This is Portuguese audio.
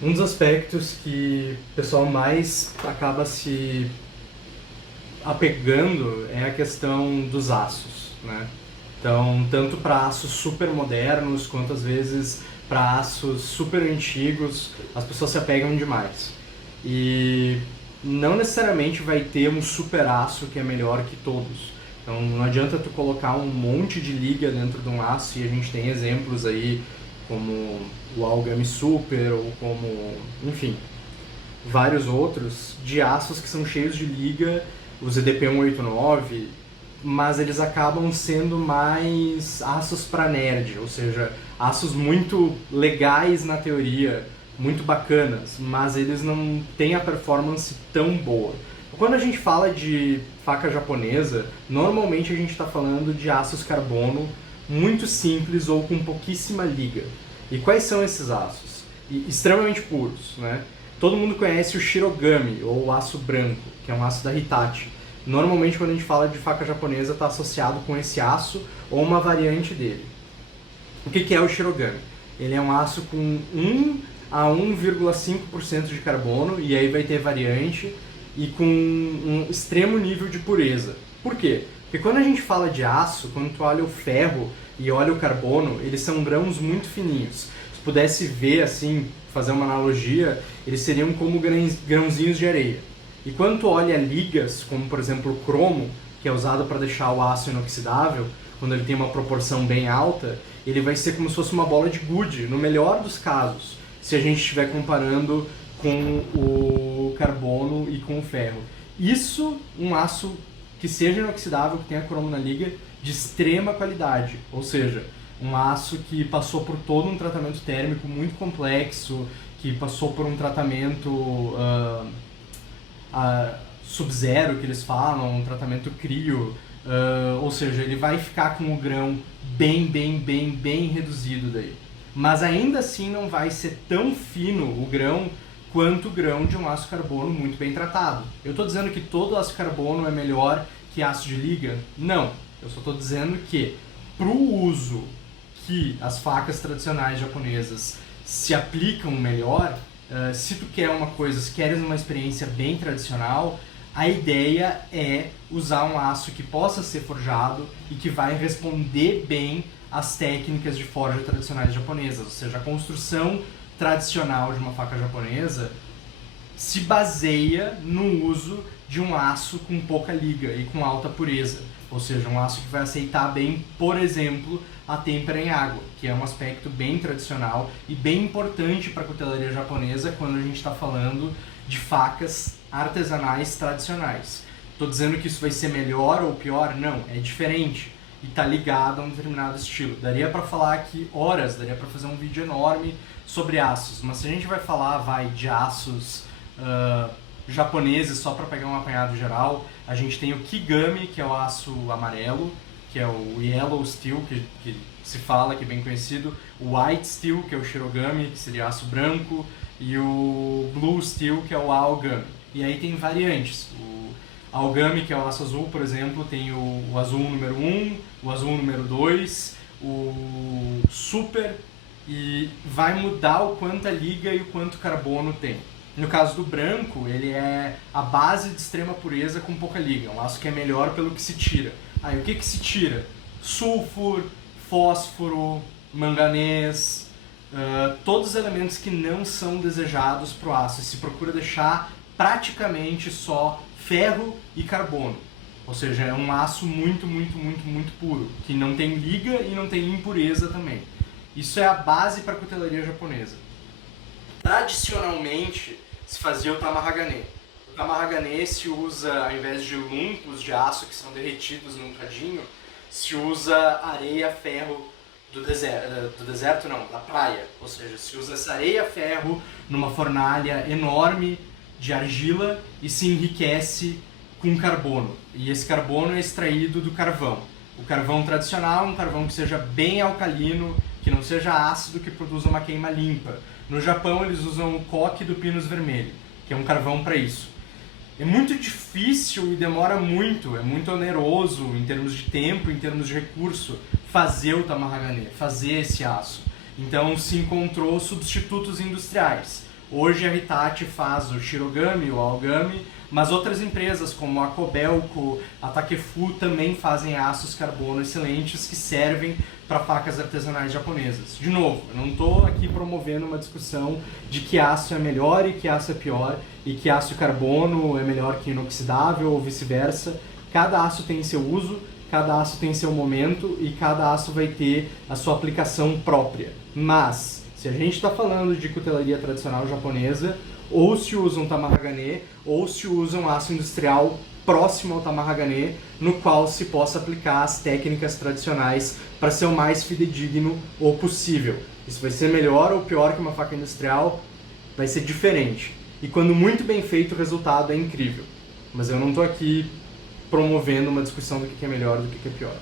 Um dos aspectos que o pessoal mais acaba se apegando é a questão dos aços, né? Então, tanto para aços super modernos quanto às vezes para aços super antigos, as pessoas se apegam demais. E não necessariamente vai ter um super aço que é melhor que todos. Então, não adianta tu colocar um monte de liga dentro de um aço, e a gente tem exemplos aí como o Algami Super ou como, enfim, vários outros de aços que são cheios de liga, os EDP189, mas eles acabam sendo mais aços para nerd, ou seja, aços muito legais na teoria, muito bacanas, mas eles não têm a performance tão boa. Quando a gente fala de faca japonesa, normalmente a gente está falando de aços carbono muito simples ou com pouquíssima liga. E quais são esses aços? Extremamente puros, né? Todo mundo conhece o Shirogami, ou o aço branco, que é um aço da Hitachi. Normalmente quando a gente fala de faca japonesa está associado com esse aço ou uma variante dele. O que é o Shirogami? Ele é um aço com 1 a 1,5% de carbono, e aí vai ter variante, e com um extremo nível de pureza. Por quê? Porque quando a gente fala de aço, quando tu olha o ferro e olha o carbono, eles são grãos muito fininhos. Se pudesse ver assim, fazer uma analogia, eles seriam como grãozinhos de areia. E quando tu olha ligas, como por exemplo o cromo, que é usado para deixar o aço inoxidável, quando ele tem uma proporção bem alta, ele vai ser como se fosse uma bola de gude, no melhor dos casos, se a gente estiver comparando com o carbono e com o ferro. Isso, um aço que seja inoxidável, que tenha cromo na liga, de extrema qualidade, ou seja, um aço que passou por todo um tratamento térmico muito complexo, que passou por um tratamento sub-zero, que eles falam, um tratamento crio, ou seja, ele vai ficar com o grão bem reduzido daí. Mas ainda assim não vai ser tão fino o grão quanto o grão de um aço carbono muito bem tratado. Eu estou dizendo que todo aço carbono é melhor que aço de liga? Não. Eu só estou dizendo que para o uso que as facas tradicionais japonesas se aplicam melhor, se tu quer uma coisa, se queres uma experiência bem tradicional, a ideia é usar um aço que possa ser forjado e que vai responder bem às técnicas de forja tradicionais japonesas. Ou seja, a construção tradicional de uma faca japonesa se baseia no uso de um aço com pouca liga e com alta pureza. Ou seja, um aço que vai aceitar bem, por exemplo, a têmpera em água, que é um aspecto bem tradicional e bem importante para a cutelaria japonesa quando a gente está falando de facas artesanais tradicionais. Estou dizendo que isso vai ser melhor ou pior? Não, é diferente e está ligado a um determinado estilo. Daria para falar aqui horas, daria para fazer um vídeo enorme sobre aços, mas se a gente vai falar de aços japoneses, só para pegar um apanhado geral, a gente tem o Kigami, que é o aço amarelo, que é o Yellow Steel, que se fala, que é bem conhecido, o White Steel, que é o Shirogami, que seria aço branco, e o Blue Steel, que é o Aogami. E aí tem variantes. O Aogami, que é o aço azul, por exemplo, tem o azul número 1, o azul número 2, o Super, e vai mudar o quanto a liga e o quanto carbono tem. No caso do branco, ele é a base de extrema pureza com pouca liga, um aço que é melhor pelo que se tira. Aí o que se tira? Sulfur, fósforo, manganês, todos os elementos que não são desejados para o aço. Se procura deixar praticamente só ferro e carbono. Ou seja, é um aço muito puro, que não tem liga e não tem impureza também. Isso é a base para a cutelaria japonesa. Tradicionalmente se fazia o tamahagane. O tamahagane se usa, ao invés de lumpos de aço que são derretidos num cadinho, se usa areia ferro do deserto não, da praia. Ou seja, se usa essa areia ferro numa fornalha enorme de argila e se enriquece com carbono. E esse carbono é extraído do carvão. O carvão tradicional é um carvão que seja bem alcalino, que não seja ácido, que produza uma queima limpa. No Japão eles usam o coque do pinus vermelho, que é um carvão para isso. É muito difícil e demora muito, é muito oneroso em termos de tempo, em termos de recurso, fazer o tamahagane, fazer esse aço. Então se encontrou substitutos industriais. Hoje a Hitachi faz o Shirogami, o Aogami, mas outras empresas como a Kobelco, a Takefu também fazem aços carbono excelentes que servem para facas artesanais japonesas. De novo, eu não estou aqui promovendo uma discussão de que aço é melhor e que aço é pior, e que aço carbono é melhor que inoxidável ou vice-versa. Cada aço tem seu uso, cada aço tem seu momento e cada aço vai ter a sua aplicação própria. Mas, se a gente está falando de cutelaria tradicional japonesa, ou se usa um tamarragane, ou se usa um aço industrial próximo ao tamarragane, no qual se possa aplicar as técnicas tradicionais para ser o mais fidedigno ou possível. Isso vai ser melhor ou pior que uma faca industrial? Vai ser diferente. E quando muito bem feito, o resultado é incrível. Mas eu não estou aqui promovendo uma discussão do que é melhor e do que é pior.